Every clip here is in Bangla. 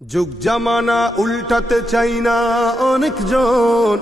যুগ জামানা উল্টাতে চাই না অনেকজন,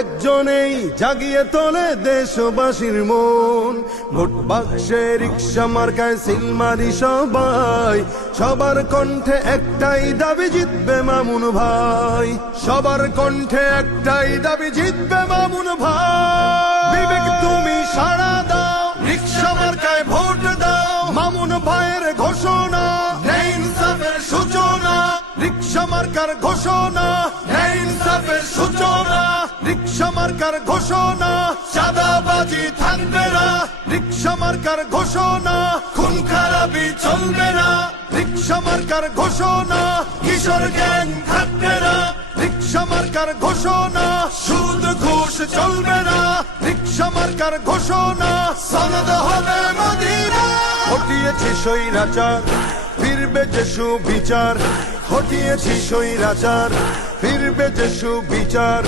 একজনেই জাগিয়ে তোলে দেশবাসীর মন। ভোট বাক্সে রিক্সা মার্কায় সিল মারি সবাই, সবার কণ্ঠে একটাই দাবি জিতবে মামুন ভাই। সবার কণ্ঠে একটাই দাবি জিতবে মামুন ভাই। বিবেক তুমি সাড়া দাও, রিক্সা মার্কায় ভোট দাও। মামুন ভাইয়ের ঘোষণা, ন্যায় ইনসাফের সূচনা। রিক্সা মার্কার ঘোষণা, ন্যায় ইনসাফের সূচনা। রিক্সা মার্কার ঘোষণা, চাঁদাবাজি থাকবে না। রিক্সা মার্কার ঘোষণা, খুন খারাপি চলবে না। রিক্সা মার্কার ঘোষণা, কিশোর গ্যাং থাকবে না। রিক্সা মার্কার ঘোষণা, সুদ ঘুষ চলবে না। রিক্সা মার্কার ঘোষণা, সনদ হবে মদিনা। হটিয়েছি স্বৈরাচার, ফিরবে যে সুবিচার। হটিয়েছি স্বৈরাচার, ফিরবে যে সুবিচার।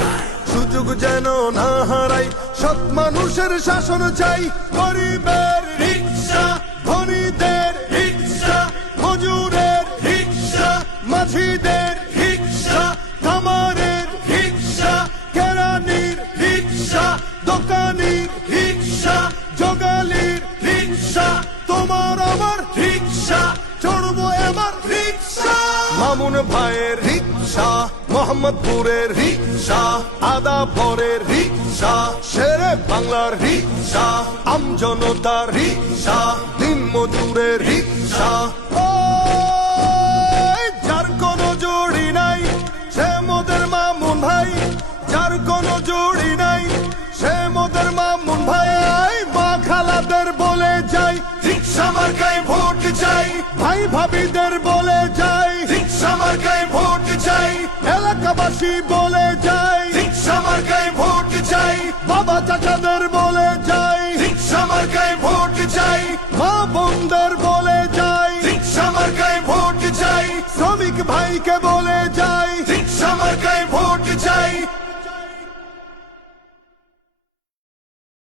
সুযোগ যেন না হারাই, সৎ মানুষের শাসন চাই। গরিবের রিক্সা, ধনীদের রিক্সা, মজুরের রিক্সা, মাঝিদের রিক্সা, কামারের রিক্সা, কেরানির রিক্সা, দোকানির রিক্সা, জোগালির রিক্সা। তোমার আমার রিক্সা, চড়বো এবার রিক্সা। মামুন ভাইয়ের রিক্সা, মোহাম্মদপুরের রিক্সা, আদাবরের রিক্সা, শেরে বাংলার রিক্সা, আমজনতার রিক্সা, দিন মজুরের রিক্সা। যার কোনো জুড়ি নাই সে মোদের মামুন ভাই। যার কোনো জুড়ি নাই সে মোদের মামুন ভাই। মা খালাদের বলে যাই, রিক্সা মার্কায় ভোট চাই। ভাই ভাবিদের বলে যাই, রিক্সা মার্কায় ভোট চাই। এলাকাবাসী